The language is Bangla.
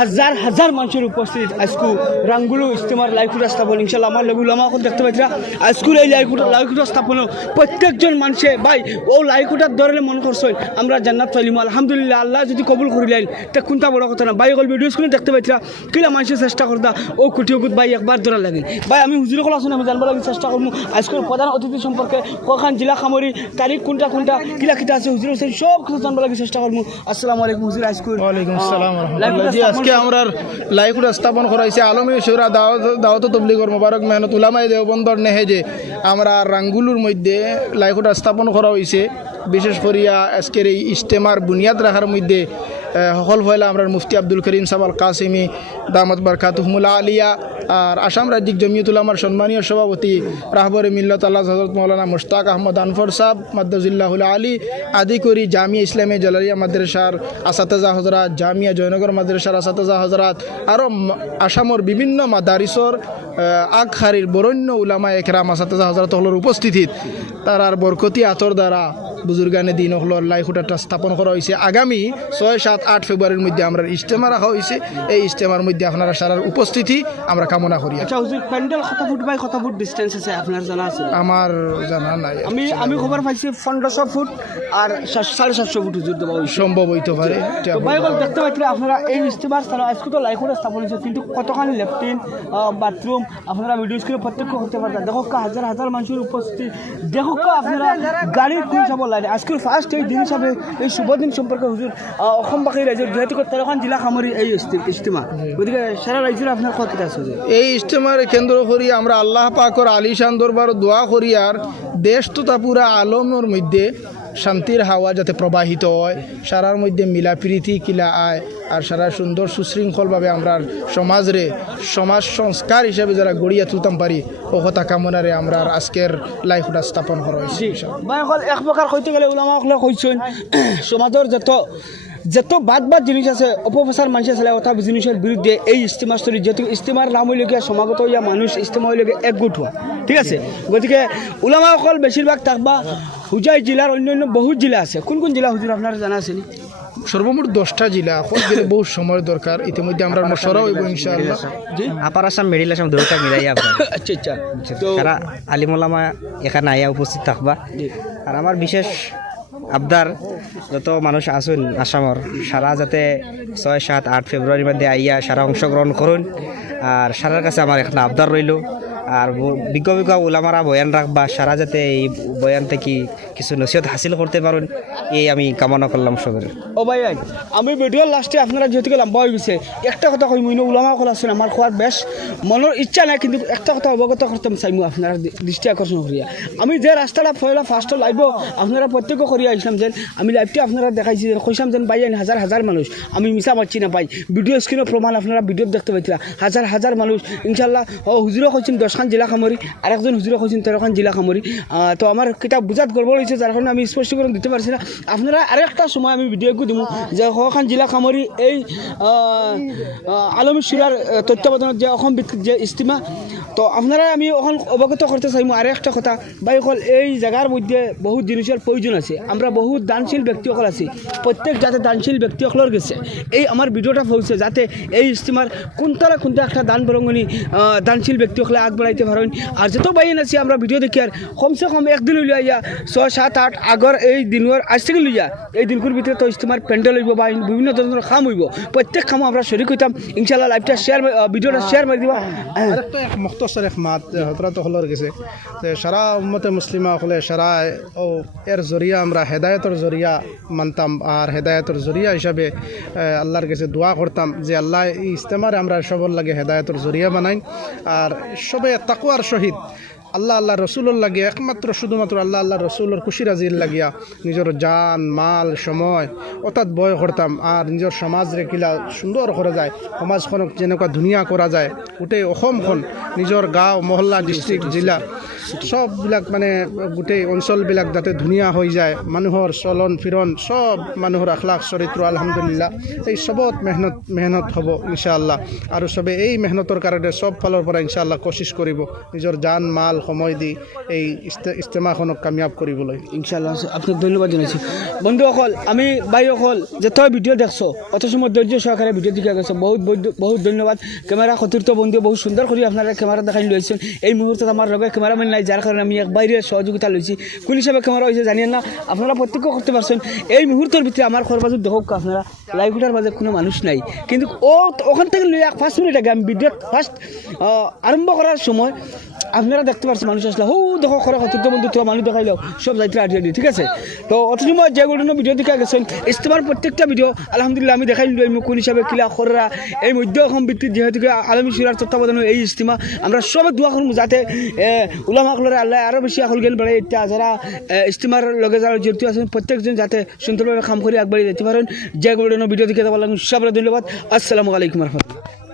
হাজার হাজার মানুষের উপস্থিত আজকু রাঙ্গুলু ইস্তেমার লাইকুটা স্থাপন ইনশাল্লাহ আমার লঘু লামা এখন দেখতে পাইছিলা আজকুর এই লাইকুটা স্থাপন প্রত্যেকজন মানুষে ভাই ও লাইকুটার ধরলে মন করছেন আমরা জান্নাত পাইলিম আলহামদুলিল্লাহ আল্লাহ যদি কবুল করিলেন তা কোনটা বড় কথা না ভাই অকল ভিডিও স্ক্রিনে দেখতে পাইছিলা কিলা মানুষের চেষ্টা করতা ও কুটি কুট ভাই একবার ধরা লাগে ভাই আমি হুজুর কল আসুন আমি জানবার লাগে চেষ্টা করবো আজকের প্রধান অতিথি সম্পর্কে কখন জেলা খামরি তারিখ কোনটা কোনটা কিলা কিতা আছে হুজুর হোসেন সব কিছু জানবার লাগে চেষ্টা করবো আসসালামু আলাইকুম হুজুর আজকুর ওয়ালাইকুম আসসালাম রাহমাতুল্লাহ আজকে আমরা লাইকুটা স্থাপন করাইছে আলমী শুরা দাওয়াত তবলিগর মোবারক মেহনত উলামায়ে দেওবন্দর নেহেজে আমরা রাঙ্গুলুর মধ্যে লাইকুটা স্থাপন করা হয়েছে বিশেষ করিয়া আজকের এই ইজতেমার বুনিয়াদ রাখার মধ্যে হল হইলা আমরা মুফতি আব্দুল করিম সাবাল কাসিমি দামাত বারকাতুহুমুল আলিয়া আর আসাম রাজ্যিক জমিয়তুল উলামার সম্মানীয় সভাপতি রাহবরে মিল্লাত আল্লাহ হযরত মাওলানা মুশতাক আহমদ আনফর সাহেব মাদ্দাজিল্লাহুল আলী আদি করি জামিয়া ইসলামিয়া জালালিয়া মাদ্রাসার আসাতাজা হযরত জামিয়া জয়নগর মাদ্রাসার আসাতাজা হযরত আরও আসামর বিভিন্ন মাদারিসর আগখারির বরেণ্য উলামা একরাম আসাতাজা হযরত হলর উপস্থিতিত তারার বরকতি আতর দ্বারা বুজুর্গানে দিন হলর লাইকুটাটা স্থাপন করা হয়েছে আগামী 6, 7, 8 ফেব্রুয়ারির মধ্যে আমরা ইজতেমা রাখা হয়েছে এই ইজতেমার মধ্যে আপনারা সারার উপস্থিতি আমরা কামনা করি। আচ্ছা হুজুর প্যান্ডেল কত ফুট বাই কত ফুট ডিস্টেন্স আছে আপনার জানা আছে? আমার জানা নাই, আমি খবর পাইছি 1500 ফুট আর 750 ফুট হুজুর দেওয়া হয়েছে সম্ভব হইতে পারে। ভাই দেখতে পাচ্ছি আপনারা এই ইজতেমার স্থান আজকে তো লাইকুটা স্থাপন হয়েছে কিন্তু কতখানি লেফটিন বাথরুম আপনারা ভিডিও স্ক্রিনে প্রত্যক্ষ করতে পারতেন দেখো হাজার হাজার মানুষের উপস্থিতি দেখো আপনারা গাড়ির খুঁজে যাব লাগে আজকের ফার্স্ট এই দিন হিসাবে এই শুভ দিন সম্পর্কে হুজুর অসমবাসী রাজ্যের যেহেতু 13খন জেলা খামরি এই ইজতেমা গতিকে সারা রাজ্যের আপনার কতটা আছে এই ইজতেমার কেন্দ্র করি আমরা আল্লাহ পাকর আলিশান দরবার দোয়া করি আর দেশ তো তা পুরা আলমের মধ্যে শান্তির হাওয়া যাতে প্রবাহিত হয় সারার মধ্যে মিলাপ্রীতি কিলা আয় আর সারা সুন্দর সুশৃঙ্খলভাবে আমরা সমাজ সংস্কার হিসেবে যারা গড়িয়া তুলতাম পারি ও কথা কামনারে আমরা আজকের লাইকুটা স্থাপন করা হয়েছে। এক প্রকার কইতে গেলে উলামাসকলে কইছেন সমাজের যত বাদ জিনিস আছে অপপ্রচার মানুষ আছে অথবা জিনিসের বিরুদ্ধে এই ইজতেমাস্থলী যেহেতু ইজতেমার নাম হইলগিয়া সমাগত হইয়া মানুষ ইজতেমা হইলগিয়া একগোট হওয়া ঠিক আছে গতিকে উলামাসকল বেশিরভাগ থাকবা হুজাই জেলার অন্য বহুত জেলা আছে কোন কোন জেলা হুজুর আপনারা জানা আছে নি? সর্বমোট 10টা জেলা গেলে বহু সময়ের দরকার ইতিমধ্যে আমরা মশরা হইব ইনশাআল্লাহ। আপার আসাম মিডিল আসাম দুটা মিলাই আপনার আচ্ছা তো সারা আলিম ওলামা এখানে আইয়া উপস্থিত থাকবা আর আমার বিশেষ আবদার যত মানুষ আসুন আসামর সারা যাতে 6, 7, 8 ফেব্রুয়ারির মধ্যে আইয়া সারা অংশগ্রহণ করুন আর সারার কাছে আমার এখানে আবদার রইল আর বিজ্ঞ ওলামারা বয়ান রাখবা সারা যাতে এই বয়ান থেকে কিছু নসিহত হাসিল করতে পারেন এই আমি কামনা করলাম সবের। ও ভাই আমি ভিডিওর লাস্টে আপনারা যেহেতু লম্বা হয়ে গেছে একটা কথা কই মইন উলামাসকল আছেন আমার খোয়ার বেশ মনের ইচ্ছা নাই কিন্তু একটা কথা অবগত করতাম চাইমু আপনারা দৃষ্টি আকর্ষণ করিয়া আমি যে রাস্তাটা পয়লা ফার্স্ট লাইভ আপনারা প্রত্যেক করিয়া আসলাম যেন আমি লাইভটি আপনারা দেখাইছি কইসাম যেন পাই হাজার হাজার মানুষ আমি মিছা পাচ্ছি না পাই ভিডিও স্ক্রিনের প্রমাণ আপনারা ভিডিও দেখতে পাইছিলা হাজার হাজার মানুষ ইনশাল্লাহ হুজুরও কইছেন 10খান জেলা খামরি আর একজন হুজুরও কইছেন 13খান জেলা খামরি তো আমার কিতাব বুঝাত গড়বড় হয়েছে যার কারণে আমি স্পষ্টীকরণ দিতে পারছি না আপনারা আরেকটা সময় আমি ভিডিও দিব যে কখন জেলা খামরি এই আলমী শুরার তত্ত্বাবধানত যে অসম ভিত্তিক যে ইজতেমা তো আপনারা আমি এখন অবগত করতে চাইমু আর একটা কথা বাইকল এই জায়গার মধ্যে বহুত জিনিসের প্রয়োজন আছে আমরা বহুত দানশীল ব্যক্তিসকল আছি প্রত্যেক যাতে দানশীল ব্যক্তিসকলের গেছে এই আমার ভিডিওটা পৌঁছে যাতে এই ইজতেমার কোনটা একটা দান বরঙ্গনি দানশীল ব্যক্তিসকলে আগবাড়াইতে পারেন আর যত বাইন আছে আমরা ভিডিও দেখি আর কমসে কম একদিন লইয়া 6, 7, 8 আগর এই দিনের আজ থেকে লইয়া এই দিনগুলোর ভিতরে তো ইজতেমার প্যান্ডেল হইব বা বিভিন্ন ধরনের কাম হইব প্রত্যেক কামও আমরা শরীক হইতাম ইনশাল্লাহ লাইভটা শেয়ার ভিডিওটা শেয়ার মারি দিবা। আরেকটা এক মুখতসর এক মাত হযরত হলর গেছে যে সারা উম্মতে মুসলিমা হলে সারা ও এর জরিয়া আমরা হেদায়েতের জরিয়া মানতাম আর হেদায়েতের জরিয়া হিসাবে আল্লাহর কাছে দোয়া করতাম যে আল্লাহ এই ইজতেমারে আমরা সবর লাগে হেদায়েতের জরিয়া বানাই আর সবে তাকওয়ার সহিত আল্লাহ রসুলের লাগিয়া একমাত্র শুধুমাত্র আল্লাহ রসুলের খুশি রাজির লাগিয়া নিজের জান মাল সময় অর্থাৎ বয় করতাম আর নিজের সমাজরে কিলা সুন্দর করা যায় সমাজখনক যেনেকুৱা ধুনীয়া করা যায় গোটেই অসমখন নিজের গাঁও মহল্লা ডিস্ট্রিক্ট জিলা সববিলাক মানে গোটেই অঞ্চলবিলাক যাতে ধুনীয়া হৈ যায় মানুহৰ চলন ফিৰণ সব মানুহৰ আখলাক চৰিত্ৰ আলহামদুলিল্লাহ এই সবত মেহনত হ'ব ইনশাআল্লাহ আৰু সবে এই মেহনতৰ কাৰণে সব ফালৰ পৰা ইনশাআল্লাহ কোশিশ কৰিব নিজৰ জান মাল সময় দি এই ইজতেমাখনক কামিয়াব কৰিবলৈ ইনশাআল্লাহ আপনার ধন্যবাদ জানাইছি বন্ধুসকল আমি বাইসকল যে তই ভিডিও দেখছো অত সময় ধৈর্য সহকারে ভিডিও দিকে গেছো বহুত বহুত ধন্যবাদ ক্যামেরা সতীর্থ বন্ধু বহুত সুন্দর করে আপনারা ক্যামেরা দেখাই লইছেন এই মুহূর্তে আমার লগে ক্যামেরাম্যান নাই যার কারণে আমি এক বাইরে সহযোগিতা লইছি কোন হিসাবে ক্যামেরা হয়েছে জানিয়েন না আপনারা প্রত্যক্ষ করতে পারছেন এই মুহূর্তের ভিতরে আমার খরবাজুর দেখো আপনারা লাইভ উঠার মাঝে কোনো মানুষ নাই কিন্তু ওখান থেকে লই 5 মিনিট আগে আমি ভিডিও ফার্স্ট আরম্ভ করার সময় আপনারা দেখতে পাচ্ছেন মানুষ আসলে হো দেখো খরা সতীর্থ বন্ধু তো মানুষ দেখাইলো সব যাইতে আডিয়ে ঠিক আছে তো অত সময় যে গুলো ভিডিও দেখা গেছেন ইস্তেমার প্রত্যেকটা ভিডিও আলহামদুলিল্লাহ আমি দেখাই দিল কোন হিসাবে কিলা খররা এই মধ্য অসম ভিত্তিত যেহেতু আলমী সুরার তত্ত্বাবধানে এই ইস্তেমা আমরা সবে দোয়া করবো যাতে উলামাসকলরে আল্লাহ আরও বেশি আকল জ্ঞান বাড়ে এতিয়া যারা ইস্তেমার লগে যারা জড়িত আছেন প্রত্যেকজন যাতে সুন্দরভাবে কাম করে আগবাড়ি যেতে পারেন যে গুলো ভিডিও দেখে যাবার লাগে সবাই ধন্যবাদ আসসালামু আলাইকুম রহমতুল্লাহ